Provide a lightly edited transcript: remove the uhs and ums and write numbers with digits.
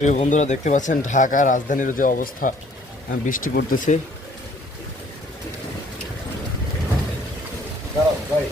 প্রিয় বন্ধুরা দেখতে পাচ্ছেন ঢাকা রাজধানীর যে অবস্থা, বৃষ্টি পড়তেছে। ভাই